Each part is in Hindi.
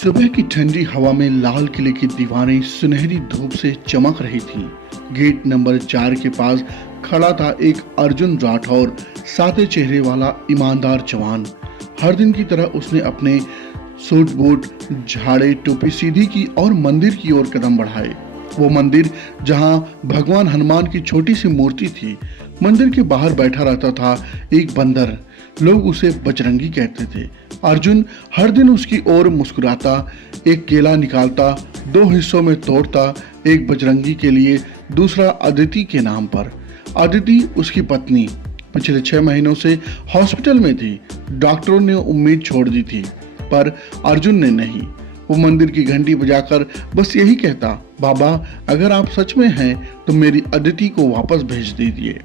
सुबह की ठंडी हवा में लाल किले की दीवारें सुनहरी धूप से चमक रही थीं। गेट नंबर 4 के पास खड़ा था एक अर्जुन राठौर, सादे चेहरे वाला ईमानदार जवान। हर दिन की तरह उसने अपने सूट बूट झाड़े, टोपी सीधी की और मंदिर की ओर कदम बढ़ाए। वो मंदिर जहां भगवान हनुमान की छोटी सी मूर्ति थी। मंदिर के बाहर बैठा रहता था एक बंदर। लोग उसे बजरंगी कहते थे। अर्जुन हर दिन उसकी ओर मुस्कुराता, एक केला निकालता, 2 हिस्सों में तोड़ता, एक बजरंगी के लिए, दूसरा अदिति के नाम पर। अदिति उसकी पत्नी पिछले 6 महीनों से हॉस्पिटल में थी। डॉक्टरों ने उम्मीद छोड़ दी थी, पर अर्जुन ने नहीं। वो मंदिर की घंटी बजाकर बस यही कहता, बाबा अगर आप सच में हैं तो मेरी अदिति को वापस भेज दीजिए।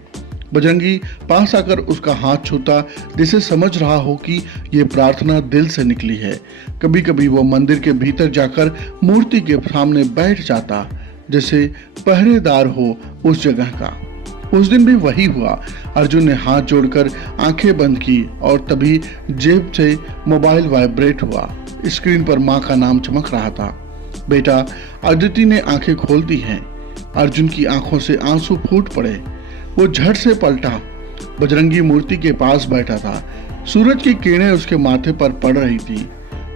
बजरंगी पास आकर उसका हाथ छूता, जिसे समझ रहा हो कि ये प्रार्थना दिल से निकली है। कभी कभी वो मंदिर के भीतर जाकर मूर्ति के सामने बैठ जाता, जैसे पहरेदार हो उस जगह का। उस दिन भी वही हुआ। अर्जुन ने हाथ जोड़कर आंखें बंद की और तभी जेब से मोबाइल वाइब्रेट हुआ। स्क्रीन पर माँ का नाम चमक रहा था। बेटा, अदिति ने आंखें खोल दी हैं। अर्जुन की आंखों से आंसू फूट पड़े। वो झट से पलटा। बजरंगी मूर्ति के पास बैठा था। सूरज की किरणें उसके माथे पर पड़ रही थी।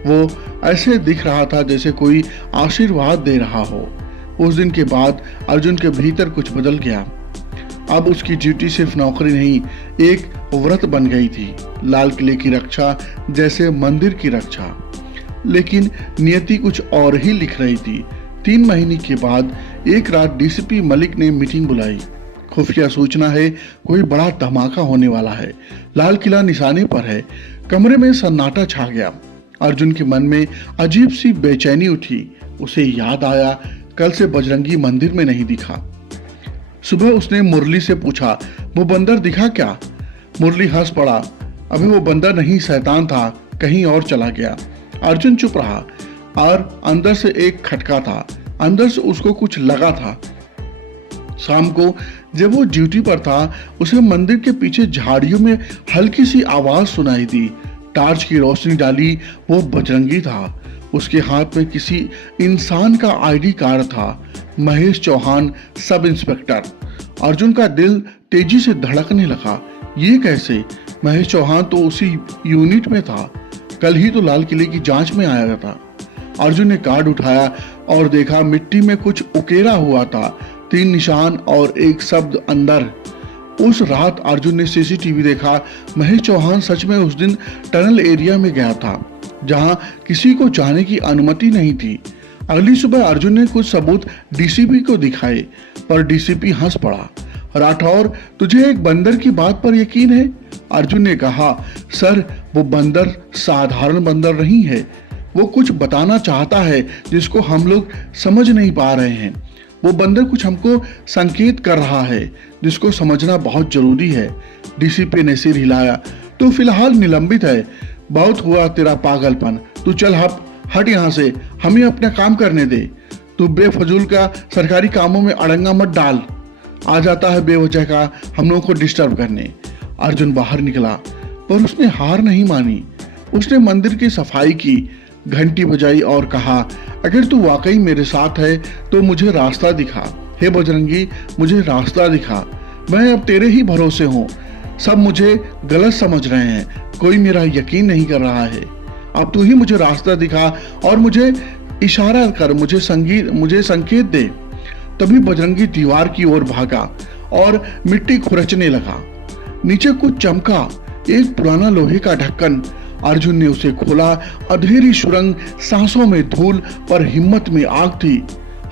वो ऐसे दिख रहा था जैसे कोई आशीर्वाद दे रहा हो। उस दिन के बाद अर्जुन के भीतर कुछ बदल गया। अब उसकी ड्यूटी सिर्फ नौकरी नहीं, एक व्रत बन गई थी। लाल किले की रक्षा जैसे मंदिर की रक्षा। लेकिन नियति कुछ और ही लिख रही थी। 3 महीने के बाद एक रात डीसीपी मलिक ने मीटिंग बुलाई। खुफिया सूचना है, कोई बड़ा धमाका होने वाला है। लाल किला निशाने पर है। कमरे में सन्नाटा छा गया। अर्जुन के मन में अजीब सी बेचैनी उठी। उसे याद आया, कल से बजरंगी मंदिर में नहीं दिखा। सुबह उसने मुरली से पूछा, वो बंदर दिखा क्या? मुरली हंस पड़ा, अभी वो बंदर नहीं, शैतान था, कहीं और चला गया। अर्जुन चुप रहा और अंदर से एक खटका था। अंदर से उसको कुछ लगा था। शाम को जब वो ड्यूटी पर था, उसे मंदिर के पीछे झाड़ियों में हल्की सी आवाज सुनाई दी। टार्च की रोशनी डाली, वो बजरंगी था। उसके हाथ में किसी इंसान का आईडी कार्ड था, महेश चौहान, सब इंस्पेक्टर। अर्जुन का दिल तेजी से धड़कने लगा। ये कैसे? महेश चौहान तो उसी यूनिट में था। कल ही तो लाल किले की जांच में आया था। अर्जुन ने कार्ड उठाया और देखा मिट्टी में कुछ उकेरा हुआ था। 3 निशान और एक शब्द, अंदर। उस रात अर्जुन ने सीसीटीवी देखा। महेश चौहान सच में उस दिन टनल एरिया में गया था, जहां किसी को जाने की अनुमति नहीं थी। अगली सुबह अर्जुन ने कुछ सबूत डीसीपी को दिखाए, पर डीसीपी हंस पड़ा। राठौर, तुझे एक बंदर की बात पर यकीन है? अर्जुन ने कहा, सर वो बंदर साधारण बंदर नहीं है। वो कुछ बताना चाहता है जिसको हम लोग समझ नहीं पा रहे हैं। वो बंदर कुछ हमको संकेत कर रहा है जिसको समझना बहुत जरूरी है। डीसीपी ने सिर हिलाया। तू फिलहाल निलंबित है। बहुत हुआ तेरा पागलपन। तू चल हट यहाँ से, हमें अपना काम करने दे। तू बेफजूल का सरकारी कामों में अड़ंगा मत डाल। आ जाता है बेवजह का हम लोगों को डिस्टर्ब करने। अर्जुन बाहर निकला, पर उसने हार नहीं मानी। उसने मंदिर की सफाई की, घंटी बजाई और कहा, अगर तू वाकई मेरे साथ है तो मुझे रास्ता दिखा। हे बजरंगी, मुझे रास्ता दिखा। मैं अब तेरे ही भरोसे हूँ। सब मुझे गलत समझ रहे हैं, कोई मेरा यकीन नहीं कर रहा है। अब तू ही मुझे रास्ता दिखा और मुझे इशारा कर, मुझे संकेत दे। तभी बजरंगी दीवार की ओर भागा और मिट्टी खुरचने लगा। नीचे कुछ चमका, एक पुराना लोहे का ढक्कन। अर्जुन ने उसे खोला। अंधेरी सुरंग, सांसों में धूल, पर हिम्मत में आग थी।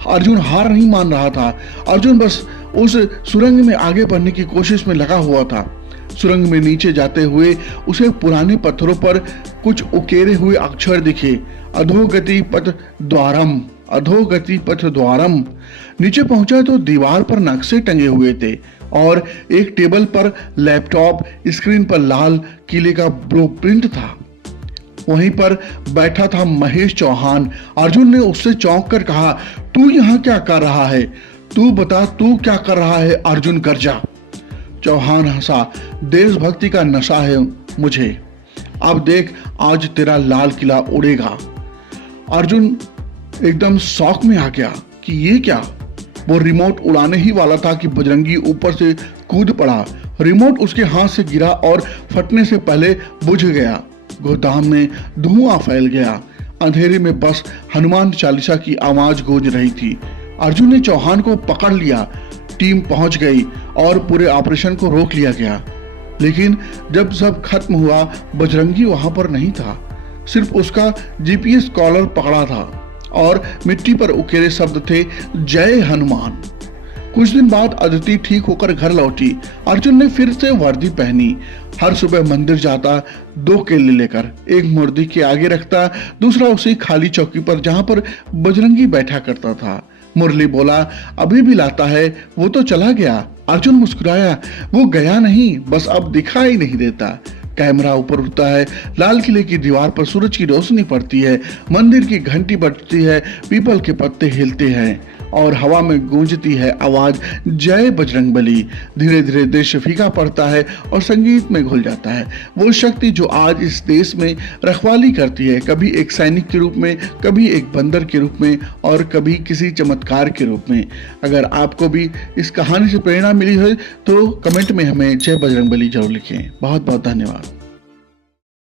अर्जुन हार नहीं मान रहा था। अर्जुन बस उस सुरंग में आगे बढ़ने की कोशिश में लगा हुआ था। सुरंग में नीचे जाते हुए उसे पुराने पत्थरों पर कुछ उकेरे हुए अक्षर दिखे, अधोगति पथ द्वारम, अधोगति पथ द्वारम। नीचे पहुंचा तो दीवार पर नक्शे टंगे हुए थे और एक टेबल पर लैपटॉप, स्क्रीन पर लाल किले का ब्लूप्रिंट था। वहीं पर बैठा था महेश चौहान। अर्जुन ने उससे चौंक कर कहा, तू यहाँ क्या कर रहा है? तू बता, तू क्या कर रहा है? अर्जुन गर्जा। चौहान हंसा, देशभक्ति का नशा है मुझे। अब देख, आज तेरा लाल किला उड़ेगा। अर्जुन एकदम शॉक में आ गया कि ये क्या। वो रिमोट उड़ाने ही वाला था कि बजरंगी ऊपर से कूद पड़ा। रिमोट उसके हाथ से गिरा और फटने से पहले बुझ गया। गोदाम में धुआं फैल गया। अंधेरे में बस हनुमान चालीसा की आवाज गूंज रही थी। अर्जुन ने चौहान को पकड़ लिया। टीम पहुंच गई और पूरे ऑपरेशन को रोक लिया गया। लेकिन जब सब खत्म हुआ, बजरंगी वहां पर नहीं था। सिर्फ उसका जीपीएस कॉलर पकड़ा था और मिट्टी पर उकेरे शब्द थे, जय हनुमान। कुछ दिन बाद अदिति ठीक होकर घर लौटी। अर्जुन ने फिर से वर्दी पहनी। हर सुबह मंदिर जाता, 2 केले लेकर, एक मूर्ति के आगे रखता, दूसरा उसी खाली चौकी पर जहां पर बजरंगी बैठा करता था। मुरली बोला, अभी भी लाता है, वो तो चला गया। अर्जुन मुस्कुराया, वो गया नहीं, बस अब दिखाई नहीं देता। कैमरा ऊपर उठता है। लाल किले की दीवार पर सूरज की रोशनी पड़ती है। मंदिर की घंटी बजती है, पीपल के पत्ते हिलते हैं और हवा में गूंजती है आवाज, जय बजरंगबली। धीरे धीरे देश फीका पड़ता है और संगीत में घुल जाता है। वो शक्ति जो आज इस देश में रखवाली करती है, कभी एक सैनिक के रूप में, कभी एक बंदर के रूप में और कभी किसी चमत्कार के रूप में। अगर आपको भी इस कहानी से प्रेरणा मिली है तो कमेंट में हमें जय बजरंगबली जरूर लिखें। बहुत बहुत धन्यवाद।